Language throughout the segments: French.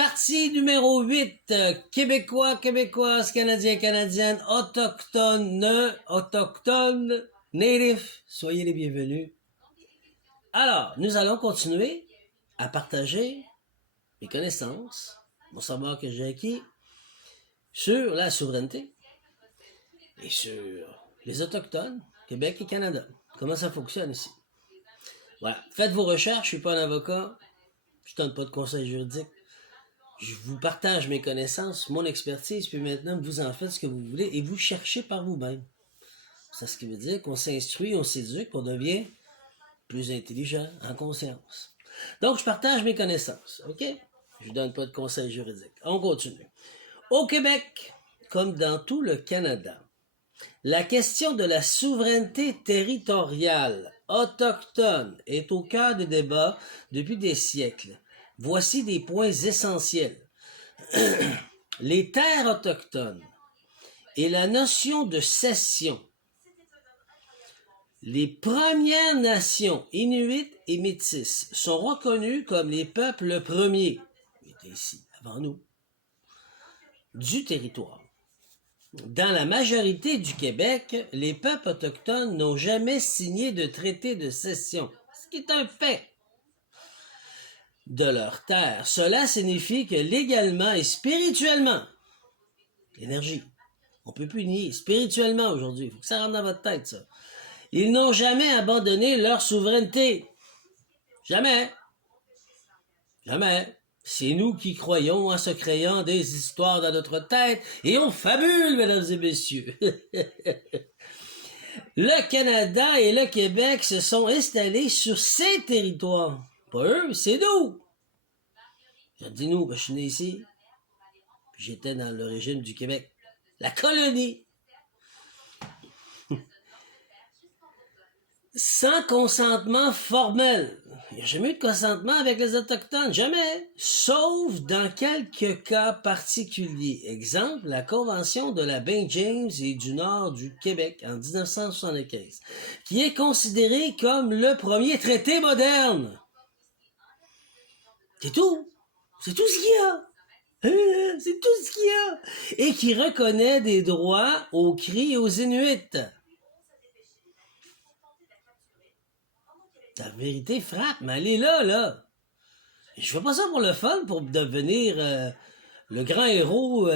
Partie numéro 8, Québécois, Québécoises, Canadiens, Canadiennes, autochtones, natifs, soyez les bienvenus. Alors, nous allons continuer à partager mes connaissances, mon savoir que j'ai acquis sur la souveraineté et sur les autochtones, Québec et Canada. Comment ça fonctionne ici? Voilà, faites vos recherches, je suis pas un avocat, je donne pas de conseils juridiques. Je vous partage mes connaissances, mon expertise, puis maintenant, vous en faites ce que vous voulez et vous cherchez par vous-même. C'est ce qui veut dire qu'on s'instruit, on s'éduque, on devient plus intelligent, en conscience. Donc, je partage mes connaissances, OK? Je ne donne pas de conseils juridiques. On continue. Au Québec, comme dans tout le Canada, la question de la souveraineté territoriale autochtone est au cœur des débats depuis des siècles. Voici des points essentiels. Les terres autochtones et la notion de cession. Les Premières Nations, Inuits et Métis, sont reconnus comme les peuples premiers, qui étaient ici, avant nous, du territoire. Dans la majorité du Québec, les peuples autochtones n'ont jamais signé de traité de cession, ce qui est un fait de leur terre. Cela signifie que légalement et spirituellement, l'énergie, on peut plus nier, spirituellement aujourd'hui, il faut que ça rentre dans votre tête, ça. Ils n'ont jamais abandonné leur souveraineté. Jamais. Jamais. C'est nous qui croyons en se créant des histoires dans notre tête et on fabule, mesdames et messieurs. Le Canada et le Québec se sont installés sur ces territoires. Pas eux, c'est nous. Je dis nous, parce que je suis né ici. Puis j'étais dans le régime du Québec. La colonie. Sans consentement formel. Il n'y a jamais eu de consentement avec les Autochtones, jamais. Sauf dans quelques cas particuliers. Exemple, la Convention de la baie James et du Nord du Québec en 1975, qui est considérée comme le premier traité moderne. C'est tout. C'est tout ce qu'il y a. C'est tout ce qu'il y a. Et qui reconnaît des droits aux Cris et aux Inuits. La vérité frappe, mais elle est là, là. Je fais pas ça pour le fun, pour devenir le grand héros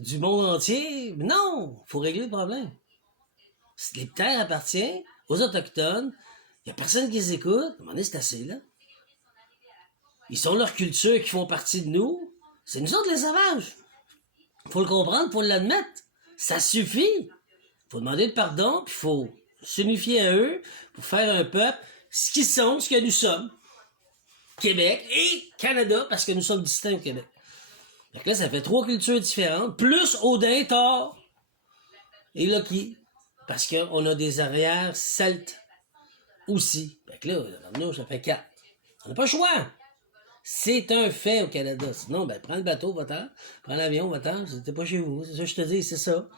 du monde entier. Non, faut régler le problème. Les terres appartiennent aux Autochtones. Il y a personne qui les écoute. À un moment donné, c'est assez, là. Ils sont leur culture qui font partie de nous. C'est nous autres les sauvages. Faut le comprendre, faut l'admettre. Ça suffit. Faut demander le pardon, puis faut s'unifier à eux pour faire un peuple, ce qu'ils sont, ce que nous sommes. Québec et Canada, parce que nous sommes distincts au Québec. Fait que là, ça fait 3 cultures différentes, plus Odin, Thor et Loki. Parce qu'on a des arrières celtes aussi. Fait que là, nous, ça fait 4. On n'a pas le choix. C'est un fait au Canada. Sinon, ben, prends le bateau, va-t'en. Prends l'avion, va-t'en. C'était pas chez vous. C'est ça que je te dis, c'est ça.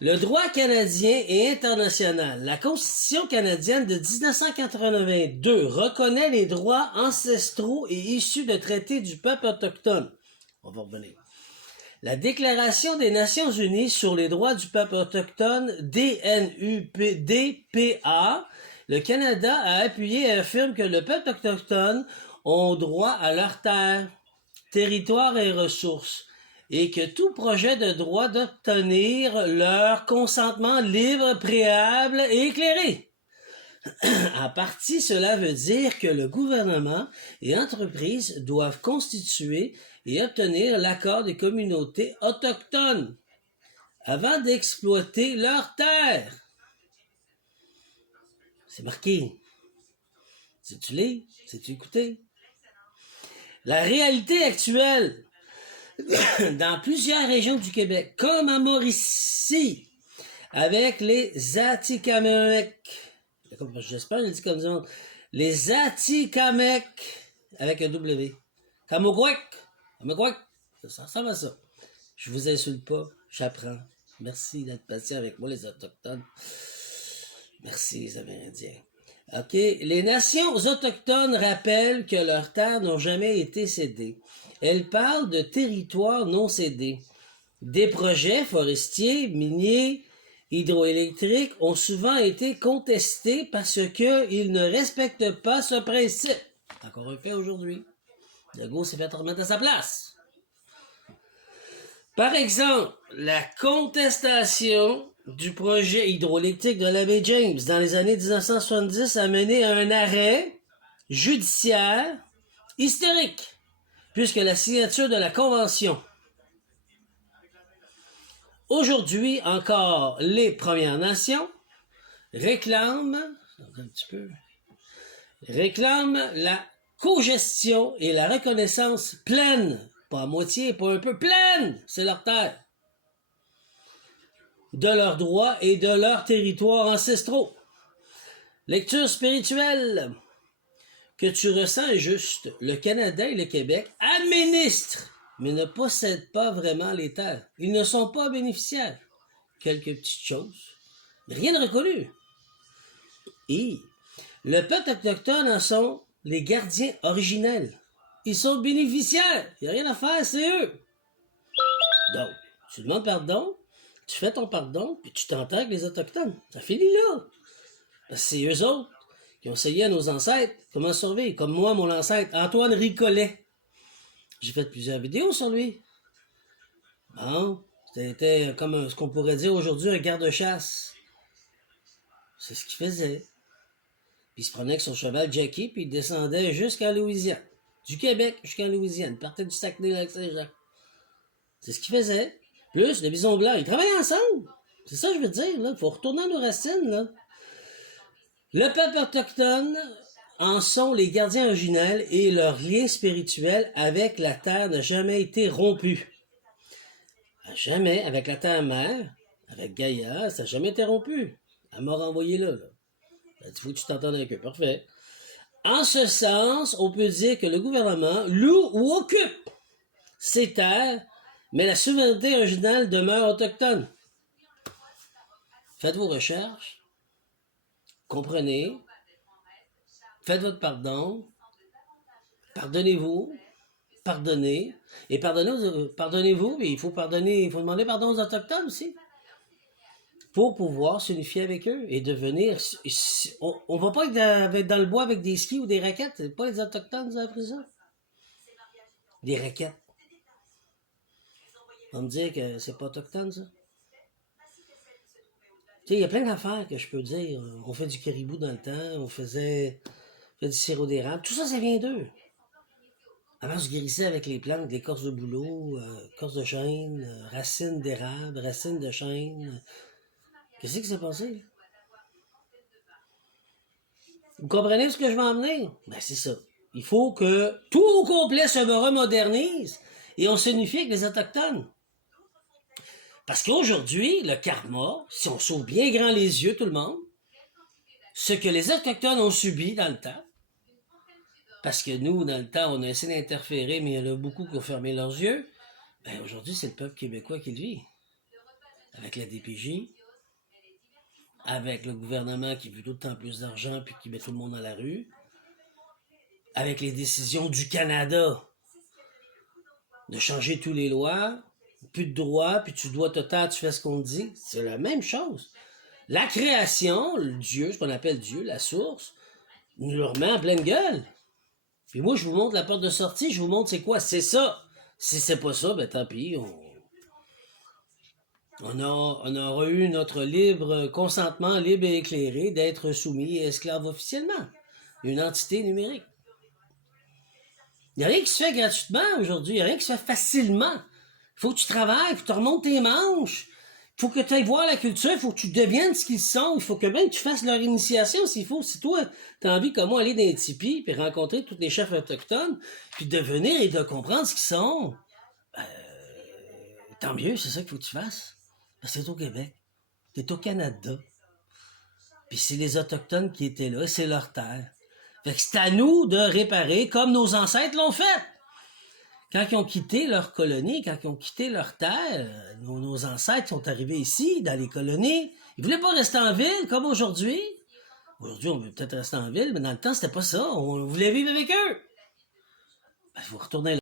Le droit canadien et international. La Constitution canadienne de 1982 reconnaît les droits ancestraux et issus de traités du peuple autochtone. On va revenir. La Déclaration des Nations unies sur les droits du peuple autochtone, DNUPA, le Canada a appuyé et affirme que le peuple autochtone a droit à leurs terres, territoires et ressources, et que tout projet de droit d'obtenir leur consentement libre, préalable et éclairé. En partie, cela veut dire que le gouvernement et entreprises doivent constituer et obtenir l'accord des communautés autochtones avant d'exploiter leurs terres. C'est marqué. Sais-tu lire? Sais-tu écouter? La réalité actuelle dans plusieurs régions du Québec, comme à Mauricie, avec les Atikamekw, j'espère que je le dis comme ça, les Atikamekw, avec un W, Kamokwak, ça ressemble à ça. Je vous insulte pas, j'apprends. Merci d'être patient avec moi, les Autochtones. Merci, les Amérindiens. OK. Les nations autochtones rappellent que leurs terres n'ont jamais été cédées. Elles parlent de territoires non cédés. Des projets forestiers, miniers, hydroélectriques ont souvent été contestés parce qu'ils ne respectent pas ce principe. Encore un fait aujourd'hui. Legault s'est fait remettre à sa place. Par exemple, la contestation du projet hydroélectrique de la baie James dans les années 1970 a mené à un arrêt judiciaire historique, puisque la signature de la Convention. Aujourd'hui encore, les Premières Nations réclament la cogestion et la reconnaissance pleine, pas à moitié, pas un peu, pleine, c'est leur terre, de leurs droits et de leurs territoires ancestraux. Lecture spirituelle que tu ressens est juste. Le Canada et le Québec administrent, mais ne possèdent pas vraiment les terres. Ils ne sont pas bénéficiaires. Quelques petites choses. Rien de reconnu. Et le peuple autochtone en sont les gardiens originels. Ils sont bénéficiaires. Il n'y a rien à faire, c'est eux. Donc, tu demandes pardon, tu fais ton pardon, puis tu t'entends avec les Autochtones. Ça finit là. Parce que c'est eux autres qui ont essayé à nos ancêtres comment survivre. Comme moi, mon ancêtre, Antoine Ricollet. J'ai fait plusieurs vidéos sur lui. Bon, c'était comme ce qu'on pourrait dire aujourd'hui un garde-chasse. C'est ce qu'il faisait. Puis il se promenait avec son cheval Jackie, puis il descendait jusqu'en Louisiane. Du Québec jusqu'en Louisiane. Il partait du Saguenay-Lac-Saint-Jean. C'est ce qu'il faisait. Plus, le bison blanc, ils travaillaient ensemble. C'est ça que je veux dire, là. Il faut retourner à nos racines, là. Le peuple autochtone en sont les gardiens originels et leur lien spirituel avec la terre n'a jamais été rompu. Jamais, avec la terre-mère, avec Gaïa, ça n'a jamais été rompu. Elle m'a renvoyé là. Il faut que tu t'entendes avec eux. Parfait. En ce sens, on peut dire que le gouvernement loue ou occupe ces terres, mais la souveraineté originale demeure autochtone. Faites vos recherches, comprenez, faites votre pardon, pardonnez-vous, pardonnez, et pardonnez-vous, mais il faut demander pardon aux Autochtones aussi, pour pouvoir s'unifier avec eux et devenir... On va pas être dans le bois avec des skis ou des raquettes, c'est pas les Autochtones qui ont appris ça. Des raquettes. On va me dire que c'est pas autochtone, ça. Tu sais, il y a plein d'affaires que je peux dire. On fait du caribou dans le temps, on fait du sirop d'érable. Tout ça, ça vient d'eux. Avant, je guérissais avec les plantes, l'écorce de bouleau, écorce de chêne, racines d'érable, racines de chêne. Qu'est-ce qui s'est passé? Vous comprenez ce que je veux emmener? Ben, c'est ça. Il faut que tout au complet se remodernise et on s'unifie avec les Autochtones. Parce qu'aujourd'hui, le karma, si on s'ouvre bien grand les yeux, tout le monde, ce que les Autochtones ont subi dans le temps, parce que nous, dans le temps, on a essayé d'interférer, mais il y en a beaucoup qui ont fermé leurs yeux, ben aujourd'hui, c'est le peuple québécois qui le vit. Avec la DPJ, avec le gouvernement qui veut tout le temps plus d'argent puis qui met tout le monde dans la rue, avec les décisions du Canada de changer toutes les lois, plus de droits, puis tu dois te taire, tu fais ce qu'on te dit. C'est la même chose. La création, le Dieu, ce qu'on appelle Dieu, la source, nous le remet en pleine gueule. Puis moi, je vous montre la porte de sortie, je vous montre c'est quoi, c'est ça. Si c'est pas ça, ben tant pis, on aura eu notre libre consentement libre et éclairé d'être soumis et esclaves officiellement. Une entité numérique. Il n'y a rien qui se fait gratuitement aujourd'hui, il n'y a rien qui se fait facilement. Il faut que tu travailles, il faut que tu remontes tes manches, il faut que tu ailles voir la culture, il faut que tu deviennes ce qu'ils sont, il faut que même tu fasses leur initiation s'il faut. Si toi, tu as envie comme moi aller dans les tipis, puis rencontrer tous les chefs autochtones, puis de venir et de comprendre ce qu'ils sont, tant mieux, c'est ça qu'il faut que tu fasses. Parce que c'est au Québec, t'es au Canada, puis c'est les Autochtones qui étaient là, c'est leur terre. Fait que c'est à nous de réparer comme nos ancêtres l'ont fait. Quand ils ont quitté leur colonie, quand ils ont quitté leur terre, nos ancêtres sont arrivés ici, dans les colonies. Ils voulaient pas rester en ville, comme aujourd'hui. Aujourd'hui, on veut peut-être rester en ville, mais dans le temps, c'était pas ça. On voulait vivre avec eux. Ben, il faut retourner là.